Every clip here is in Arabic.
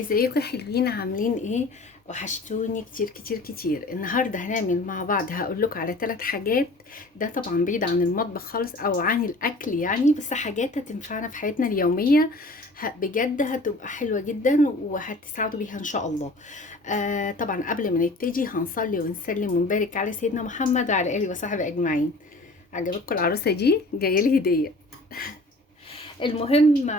ازيكم يا حلوين؟ عاملين ايه؟ وحشتوني كتير كتير كتير. النهارده هنعمل مع بعض، هقول لكم على 3 حاجات. ده طبعا بعيد عن المطبخ خالص او عن الاكل يعني، بس حاجات هتنفعنا في حياتنا اليوميه. بجد هتبقى حلوه جدا وهتساعدوا بيها ان شاء الله. طبعا قبل ما نبتدي هنصلي ونسلم ونبارك على سيدنا محمد وعلى اله وصحبه اجمعين. عجبتكم العروسه دي؟ جايه لي هديه. المهم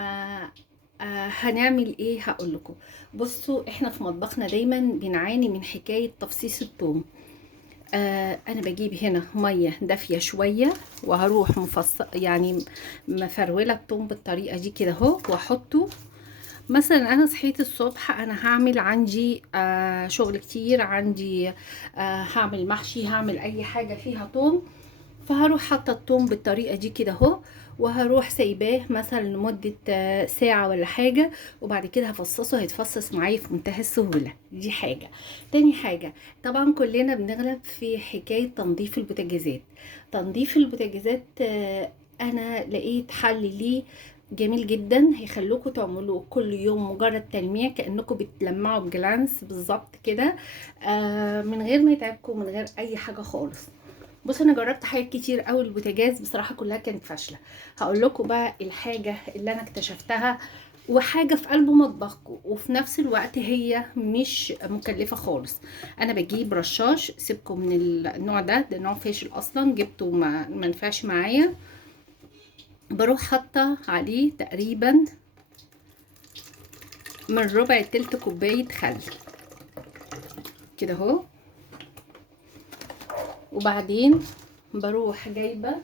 هنعمل ايه هقول لكم. بصوا، احنا في مطبخنا دايما بنعاني من حكايه تفصيص الثوم. انا بجيب هنا ميه دافيه شويه، وهروح يعني مفروله الثوم بالطريقه دي كده اهو، واحطه. مثلا انا صحيت الصبح، انا هعمل عندي شغل كتير عندي. هعمل محشي، هعمل اي حاجه فيها ثوم. فهروح حاطه الثوم بالطريقه دي كده اهو، وهروح سايباه مثلا لمده ساعه ولا حاجه، وبعد كده هفصصه، هيتفصص معايا في منتهى السهوله. دي حاجه. تاني حاجه، طبعا كلنا بنغلب في حكايه تنظيف البوتاجازات. تنظيف البوتاجازات انا لقيت حل ليه جميل جدا، هيخلوكوا تعملوه كل يوم مجرد تلميع، كانكم بتلمعوا بجلانس بالظبط كده. من غير ما يتعبكم، من غير اي حاجه خالص. بص، انا جربت حاجات كتير قوي البوتاجاز، بصراحه كلها كانت فاشله. هقول لكم بقى الحاجه اللي انا اكتشفتها، وحاجه في قلب مطبخكم وفي نفس الوقت هي مش مكلفه خالص. انا بجيب رشاش، سيبكم من النوع ده نوع فاشل اصلا، جبته ما نفعش معايا. بروح حاطه عليه تقريبا من ربع تلت كوبايه خل كده اهو. وبعدين بروح جايبه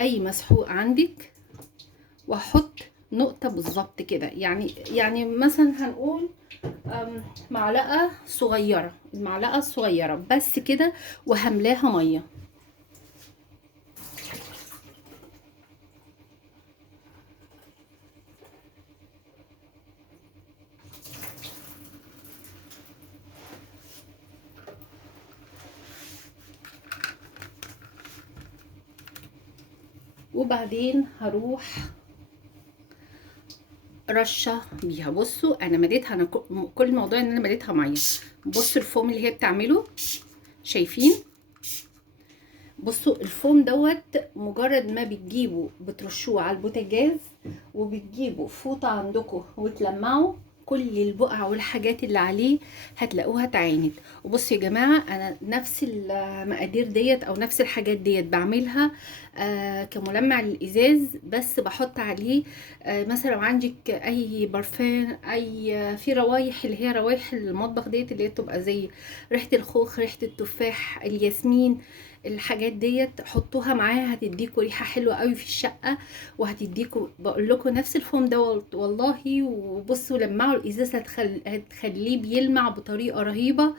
اي مسحوق عندك، واحط نقطة بالظبط كده، يعني مثلا هنقول معلقة صغيرة، المعلقة الصغيرة بس كده، وهملاها مية. وبعدين هروح رشة بيها. بصوا انا مليتها، انا كل الموضوع ان انا مليتها مية. بصوا الفوم اللي هي بتعمله، شايفين؟ بصوا الفوم دوت، مجرد ما بتجيبوا بترشوه على البوتاجاز، وبتجيبوا فوطة عندكم وتلمعوا كل البقع والحاجات اللي عليه، هتلاقوها اتعانت. وبصوا يا جماعة، انا نفس المقادير ديت او نفس الحاجات ديت بعملها كملمع للازاز، بس بحط عليه مثلا لو عندك اي برفان، اي في روايح اللي هي روايح المطبخ ديت، اللي هي بتبقى زي ريحة الخوخ، ريحة التفاح، الياسمين، الحاجات ديت حطوها معاها، هتديكوا ريحه حلوه قوي في الشقه، وهتديكوا بقول لكم نفس الفوم ده والله. وبصوا لمعوا الازاز، هتخليه بيلمع بطريقه رهيبه.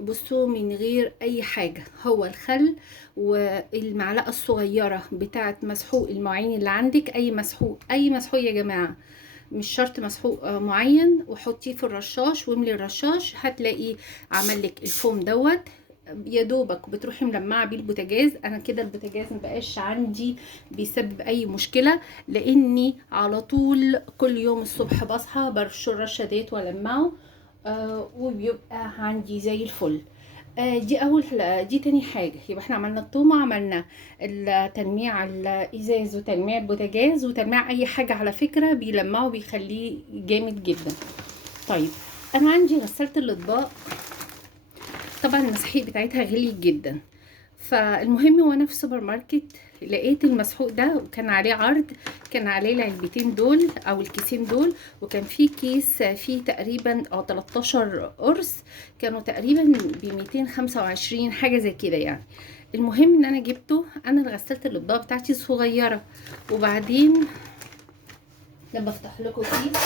بصوا من غير اي حاجه، هو الخل والمعلقه الصغيره بتاعه مسحوق المواعين اللي عندك، اي مسحوق، اي مسحوق يا جماعه، مش شرط مسحوق معين، وحطيه في الرشاش واملي الرشاش، هتلاقي عمل لك الفوم دوت. يا دوبك بتروحي ملمعه بيه البوتاجاز. انا كده البوتاجاز مبقاش عندي بيسبب اي مشكله، لاني على طول كل يوم الصبح بصحى برش الرشه ديت والمعه، وبيبقى عندي زي الفل. دي تاني حاجه. يبقى احنا عملنا الطومه، عملنا التلميع الازاز، وتلميع البوتاجاز، وتلميع اي حاجه على فكره بيلمعه بيخليه جامد جدا. طيب، انا عندي غسالة الاطباق، طبعا المسحوق بتاعتها غليت جدا. فالمهم وانا في السوبر ماركت لقيت المسحوق ده، وكان عليه عرض، كان عليه العلبتين دول او الكيسين دول، وكان في كيس فيه تقريبا 13 قرص، كانوا تقريبا ب 225 حاجه زي كده يعني. المهم ان انا جبته. انا غسالة الاطباق بتاعتي صغيره، وبعدين لما افتح لكم كيس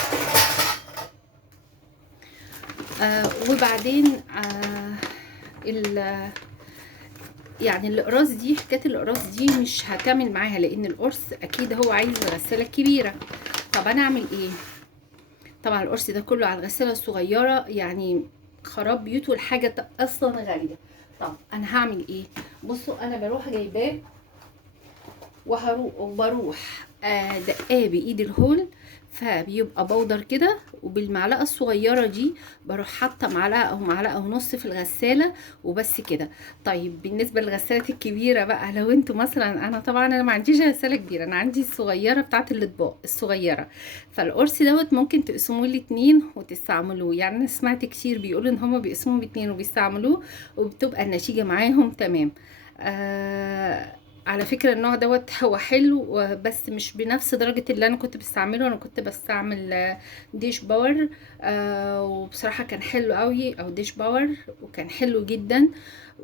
وبعدين يعني القراص دي، حكايه القراص دي مش هكمل معاها، لان القرص اكيد هو عايز غساله كبيره. طب انا اعمل ايه؟ طبعا القرص ده كله على الغساله الصغيره يعني خراب بيوت، والحاجه اصلا غاليه. طب انا هعمل ايه؟ بصوا انا بروح جايباه، وبروح دقاه بايدي الهول، فبيبقى بودر كده. وبالمعلقه الصغيره دي بروح حاطه معلقه او معلقه ونص في الغساله وبس كده. طيب بالنسبه للغسالات الكبيره بقى، لو انتوا مثلا، انا طبعا انا ما عنديش غساله كبيره، انا عندي الصغيره بتاعه الاطباق الصغيره، فالقرص دوت ممكن تقسموه لاتنين وتستعملوه. يعني انا سمعت كتير بيقولوا ان هما بيقسموه باتنين وبيستعملوه وبتبقى النتيجه معاهم تمام. على فكرة النوع دوت هو حلو، بس مش بنفس درجة اللي انا كنت بستعمله. انا كنت بستعمل ديش باور، وبصراحة كان حلو قوي، او ديش باور، وكان حلو جدا،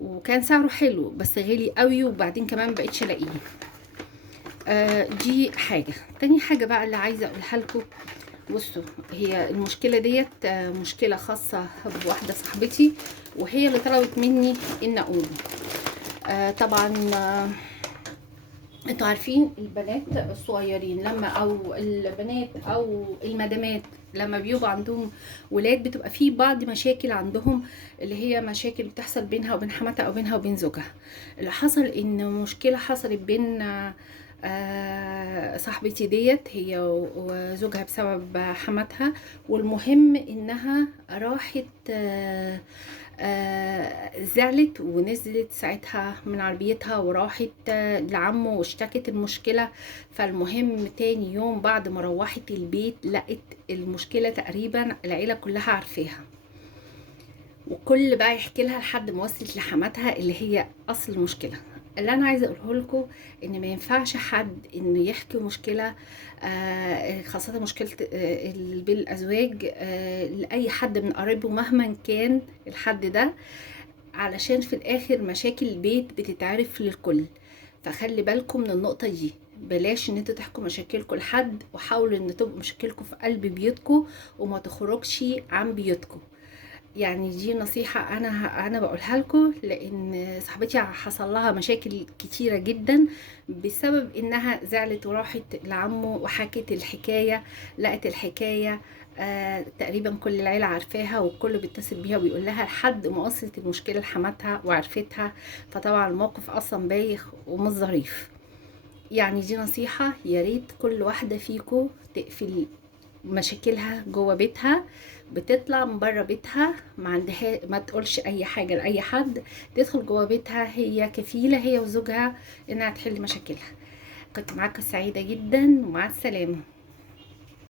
وكان سعره حلو بس غالي قوي، وبعدين كمان مبقتش الاقيه. دي حاجة. تاني حاجة بقى اللي عايزة اقولها لكم، بصوا، هي المشكلة ديت مشكلة خاصة بواحدة صاحبتي، وهي اللي طلبت مني ان اقوله. طبعا انتوا عارفين البنات الصغيرين لما، او البنات او المدامات لما بيبقى عندهم ولاد، بتبقى في بعض مشاكل عندهم، اللي هي مشاكل بتحصل بينها وبين حماتها او بينها وبين زوجها. اللي حصل ان مشكلة حصلت بين صاحبتي ديت هي وزوجها بسبب حماتها. والمهم انها راحت زعلت ونزلت ساعتها من عربيتها وراحت لعمه واشتكت المشكلة. فالمهم تاني يوم بعد ما روحت البيت لقت المشكلة تقريبا العيلة كلها عارفاها، وكل بقى يحكي لها لحد ما وصلت لحماتها اللي هي اصل المشكله. اللي انا عايزه اقوله لكم ان ما ينفعش حد انه يحكي مشكله، خاصه مشكله بين الازواج، لاي حد من قرايبه مهما كان الحد ده، علشان في الاخر مشاكل البيت بتتعرف للكل. فخلي بالكم من النقطه دي، بلاش ان انتوا تحكوا مشاكلكم لحد، وحاولوا ان تبقوا مشاكلكم في قلب بيوتكم وما تخرجش عن بيوتكم. يعني دي نصيحة أنا بقولها لكم، لأن صاحبتي حصل لها مشاكل كتيرة جدا بسبب إنها زعلت وراحت لعمه وحكت الحكاية. لقت الحكاية تقريبا كل العيلة عارفاها، والكل بيتصل بيها وبيقول لها لحد ما وصلت المشكلة لحماتها وعرفتها. فطبعا الموقف أصلا بايخ ومش ظريف. يعني دي نصيحة، يا ريت كل واحدة فيكم تقفل مشاكلها جوه بيتها، بتطلع من بره بيتها ما عندها، ما تقولش اي حاجه لاي حد، تدخل جوه بيتها هي كفيله هي وزوجها انها تحل مشاكلها. كنت معاكم سعيده جدا، ومع السلامه.